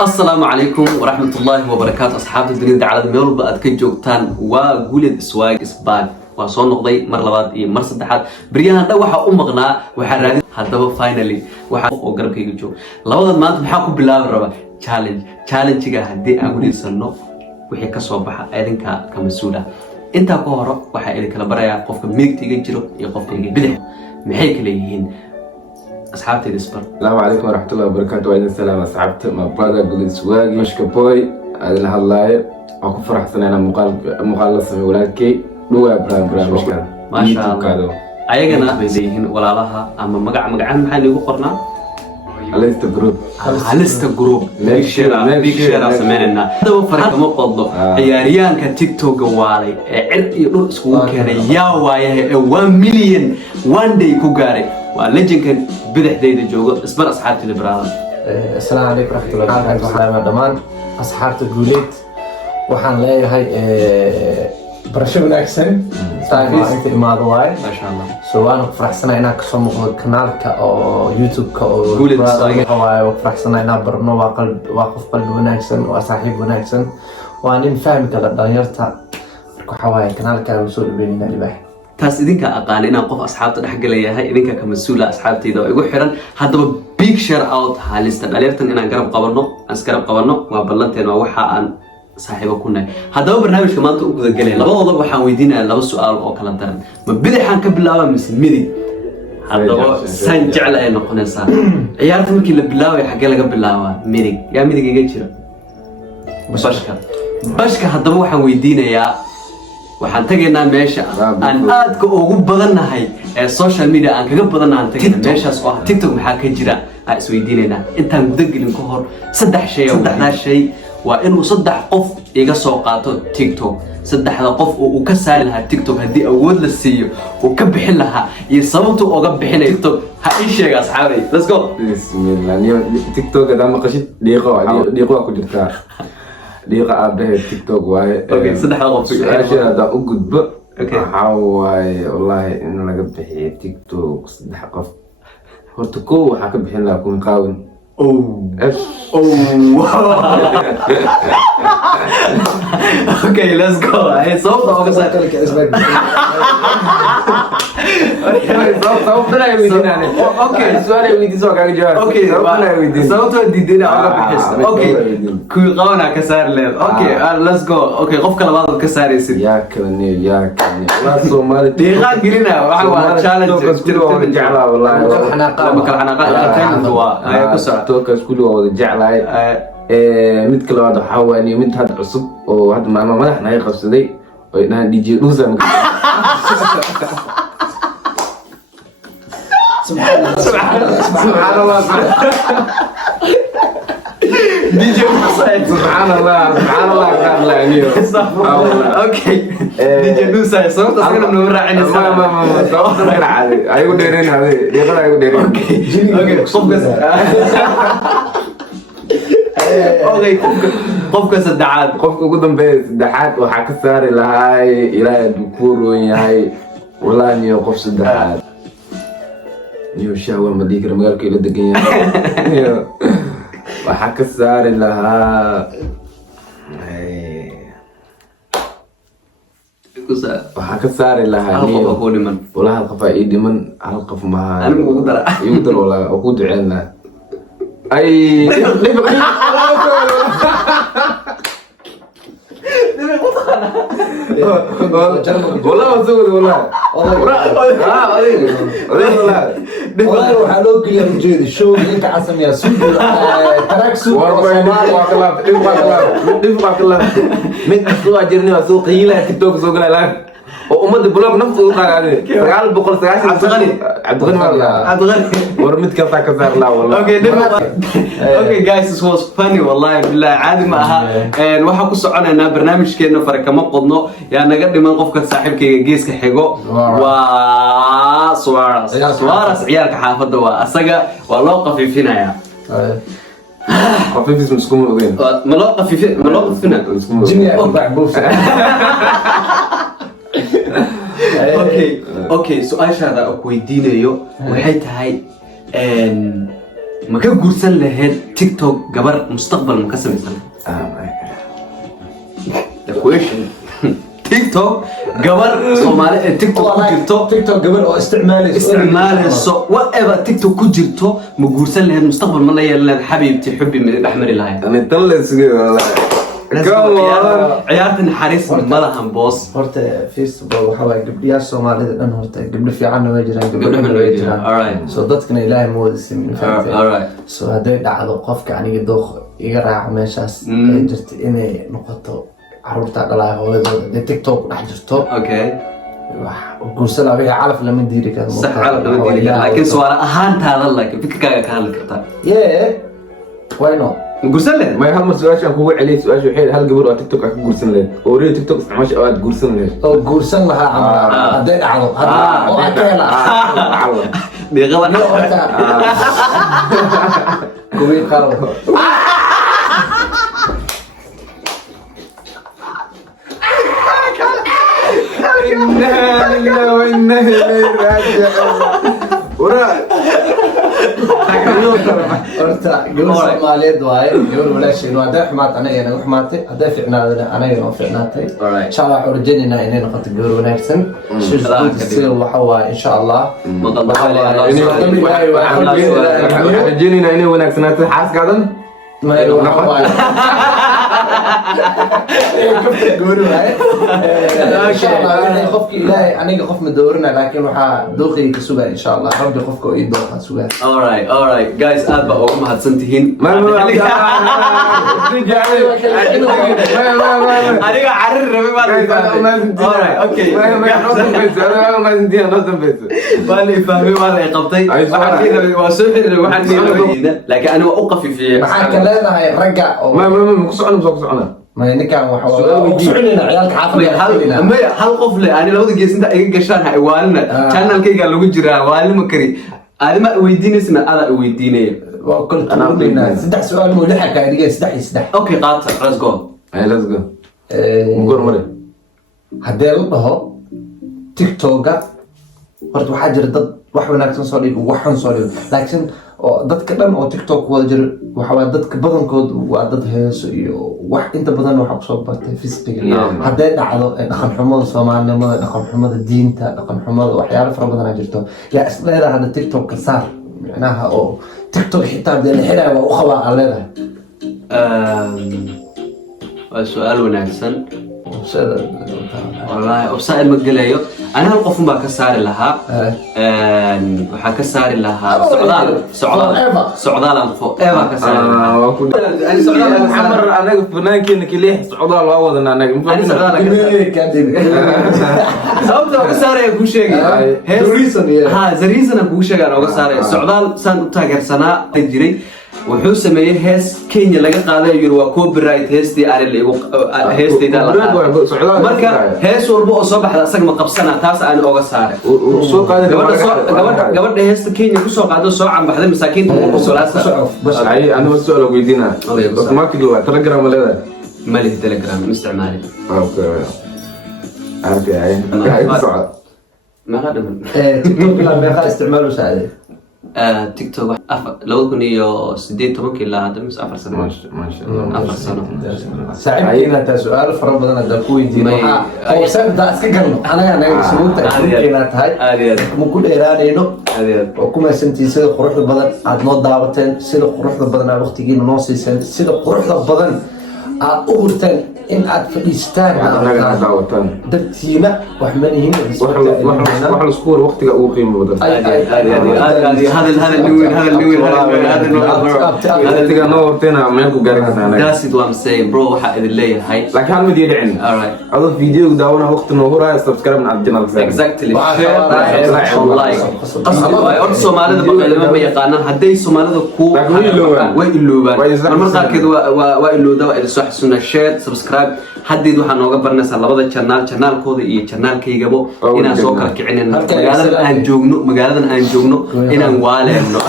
السلام عليكم ورحمة الله وبركاته أصحاب الدنيا على الميول بقى كجوتان وجولد سواق إسباق وصون نقضي مر لباد إيه مر صدحات بريان هذا وحى مغنا وحرادي هذا فاينلي وحى وقرب كي يجوا لو ما أنت محاكم بالله الربع challenge جا هدي أقولي سنو وحي كصوبها أيضا كمسؤولة أنت كهرب وحى إلك لبرايا قف ميك تيجي جرو يقف تيجي بدح محيك ليهين أصحابتي الإسبر. السلام عليكم ورحمة الله وبركاته. وعليكم السلام أصحابتي ما برادر جولد سواق مشك بوي هذا هاللاي أكون فرح سنة أنا مقال صمي ولكن لو برا مشكلة ما شاء الله أيجنا بيزيهن ولا لها أما مقع محل يقرنا على جروب بيك شير سمعنا هذا فرق مقضى عياريان كتيك توك جوالي يقول سكون كان يا وايه 1 مليون 1 day كوجاري ولجن كان بدح ديد جوجو اسبر أصحابتي البراد. السلام عليكم ورحمة الله وبركاته. السلام دمان أصحابتي جوليت وحن لاقي هاي برشلونة أكسن تعرفين أنت ما ضواي ما شاء الله سواء فرح سنة هناك صمم قناة أو يوتيوب أو جوليت صاير وفرح سنة هنا برنو واقف قلب وناكسن وصاحب وناكسن وأنا فاهم كذا دانيرتا كحواي قناة كوسول بيننا لبح taas idinka aqaan inaan qof asxaabta dhex galayahay idinka ka mas'uula asxaabtayda oo igu xiran hadaba big share out halista dhaliirtan inaan garab qabanno waa ballanteen waa waxa aan saaxiibo ku nahay hadaba barnaamijka maanta u guda galay labadooda waxaan weydiinayaa laba su'aal oo kala daran ma bidixan ka bilaabaa mise midig hadaba san jecel ay noqonaysaa ciyaarta markii la bilaabay xagee laga bilaabaa midig yaa midig iga jira bashka hadaba waxaan weydiinayaa waxaan tagaynaa meesha aan aadka ugu badannahay ee social media aan kaga badannahay tagaynaa meeshaas oo TikTok maxaa ka jira aan isweydiinaynaa intaan guda gelin ka hor saddexdaa shay waa inuu saddex qof iga soo qaato TikTok saddexda qof oo uu ka saari lahaa TikTok haddii awood la siiyo oo ka bixin lahaa iyo sababta uga bixinay TikTok ha ii sheeg asxaabay let's go bismillah TikTok da ma qashid dhiiqo ku jirtaa دقيقة أبدأ تيك توك واي. أوكي صدق حلقة. أشياء هذا أوجد بق. أوكي. حواي والله إنه أنا قبل بحي تيك توك صدق حقف. هرتكو حكب بحين لا أكون قاون. إيش. أوكي let's go. هاي صوت أو قصة. صوت لا يودينا. أوكي. السؤال يودي سوق على جواب. أوكي. صوت لا يودي. صوت ودينا على بحس. أوكي. كل قونا كسر لين. أوكي. let's go. أوكي قف كلا بعض كسر يصير. يا كلني. والله سومالي. دقيقة قلنا واحد challenge. تلو رجعلا والله. مكان حناقة. كان هو. هاي كسر. توكس كله رجعلا. mid kale waa xawaani mid had cusub oo had madaxna ay qabsaday oo inaan DJ Duza subhanallah DJ subhanallah kan la niyo okay DJ Duza sababta asagana noo raacinaysa sababta raacay ayagu dheereen hade deeqada ayagu dheereen okay qofkas qofka saddexaad qofka ugu dambeeya saddexaad waxa ka saari lahaay ilaahay ku roon yahay wallahi niyo qof saddexaad niyo shaawa madiikar magaalka ila degan yahay waxa ka saari lahaa waxa ka saari lahaa niyo qof dhiman wallahi hal qof ay dhiman hal qof ma anigu ugu dara wallahi oo ku duceelna ay والله مسؤول والله والله وحلو كل مجيد شو انت عسم يا سود تراك سود من اسوء جرني واسوء قيله تيك توك سوق لا وأمد بلوغ نفسه قال قال بقول ساعات عبد الغني ورمت كذا كذا لا والله اوكي جايز this was funny والله بالله عادي معها waxa ku soconayna barnaamijkeena farakama qodno yaa naga dhiman qofka saaxiibkayga geeska xigo waa Suarez ciyaarka xaafada waa asaga waa loo qafiifinaya خفيف اسمه سكون وين ما لو قفيفنا جيني أربع بوفة اوكي سؤال هذا ويدينيو waxay tahay ma ka guursan lahayd TikTok gabar mustaqbal ma ka samaysan the question TikTok gabar Soomaali ee TikTok ku jirto TikTok gabar oo isticmaalayso whatever TikTok ku jirto ma guursan lahayd mustaqbal ma la yeelan lahayd xabiibti xubbi ma dhaxmari lahayd أنا طلع سجى والله ciyaarta naxariis ma lahan boos horta Facebook waxa way gabdhiyaasha Soomaalida dhan horta gabdho fiican way jiraan gabdho xun way jiraan alright so dadkana Ilaahay ma wada simin alright so haday dhacdo qofka aniga dooq iga raaco meeshaas ay jirto inay noqoto carruurta dhalay hooyadooda TikTok dhex jirto okay wax guursada adiga calaf lama diiri karo sax calaf lama diiri karo laakiin su'aal ahaantaada laakiin fikirkaaga ka hadli kartaa yeah why not guursan leh ما يهم السؤال شو هو عليه سؤال شو حيل هل قبل تيك توك أكون قرصن له وريه تيك توك استعمال أوقات قرصن له oo guursan lahaa haday dhacdo oo akala دي غلط kuwi qabo إنها لله وإنها إليه راجعون ورا horta gabar Soomaaliyeed waaye gabar walaasheen waa dad xumaad anaga inaga xumaatay haday fiicnaadana anaga oo fiicnaatay insha Allah waxaan rajaynaynaa inay noqoto gabar wanaagsan sida waxa waaye insha Allah رجينا إنه وناكسنات حاس قادم ما waxa waaye gabar waaye insha Allah inay qofki Ilaahay aniga qof ma doorina laakiin waxa dooqay ka sugaa insha Allah rabbi qofka oo ii dooqa sugaa alright guys aad baa ugu mahadsantihiin adiga carir rabe alright okay bali fahmi wala ay qabtay waa soo xiriir waxaan diiday laakiin ana waa u qafiifiyay maxaa ka leedahay ragga oo ما كسرنا ما ninkan waxa waa suulinayna ciyaalka xaafadda hal qof le ani labada gees inta iga gashaan ha iwaalina channelkayga lagu jiraa waalima kari adima weydiinaysna ada weydiinaya waa kul tuulina saddex su'aal oo lix ka dhigay saddex okay qaata let's go let's go مقول مرة hadee la dhaho TikTok horta waxa jira dad wax wanaagsan soo dhigo wax xun soo dhigo laakiin oo dadka dhan oo TikTok wada jira waxa waa dadka badankood waa dad heeso iyo wax inta badan waxa soo bartay Facebook haday dhacdo dhaqan xumada Soomaalnimada dhaqan xumada diinta dhaqan xumada waxyaalo fara badan jirto yaa isleedahay hada TikTok ka saar macnaha oo TikTok xitaa dee xilaa waa u qabaa leedahay waa su'aal wanaagsan والله وبسائل مقليو أنا هالقفون بكسر لها وحكسر لها سعودال أنفو إيفا كسر أنا سعودال محمر أنا فنان كأنك ليه سعودال واود أنا سعودال سبب كسر يقول شيء ها زريزنا يقول شيء أنا كسر سعودال سان تاجر سنة تجري wuxuu sameeyay hees Kenya laga qaaday yiri waa copyright heestii aan leeyahay heestii marka hees walba oo soo baxda asaga ma qabsana taas aan ooga saaray soo qaaday gabadha heesta Kenya ku soo qaado soo cambaxday masaakiinta oo soo laasa bas ay ana ma soo weydiina automatic waa telegram leedahay ma leh telegram isticmaali okay ما قدم TikTok لا بقى استعماله ساعده تيك توك لو كني سديت توك إلا هذا مس أفر سنة ما شاء الله أفر سنة ساعدنا تسؤال فرب بدنا دكوي دي أو سأل ده أسكجن أنا سويت كنا هاي ممكن إيران إنه وكم سنتي سيد قروح البدن عاد نود دعوتين سيد قروح البدن على وقت جينا نص سنة سيد قروح البدن أغرتين إن أتفلستان دكتينا وحمنين وحل سكور وقت أو قيمة بدل هذا النوين هذا تيجي نورتنا عملكوا جارك أنا that's it what I'm saying bro حق اللي هاي لكن هل مدير عندي alright هذا الفيديو داونا وقت نهورا سبسكرايب من عندنا exactly like قصدي Soomaalida baqaylima ma yaqaanaan haday Soomaalida ku way iloobaan marka kale waa ilooda waa ila soo xasuuna share subscribe haddeed waxaan nooga barnaysaa labada channelkooda iyo channelkaygaba inaan soo kala kicinayno magaaladan aan joogno inaan waaleeno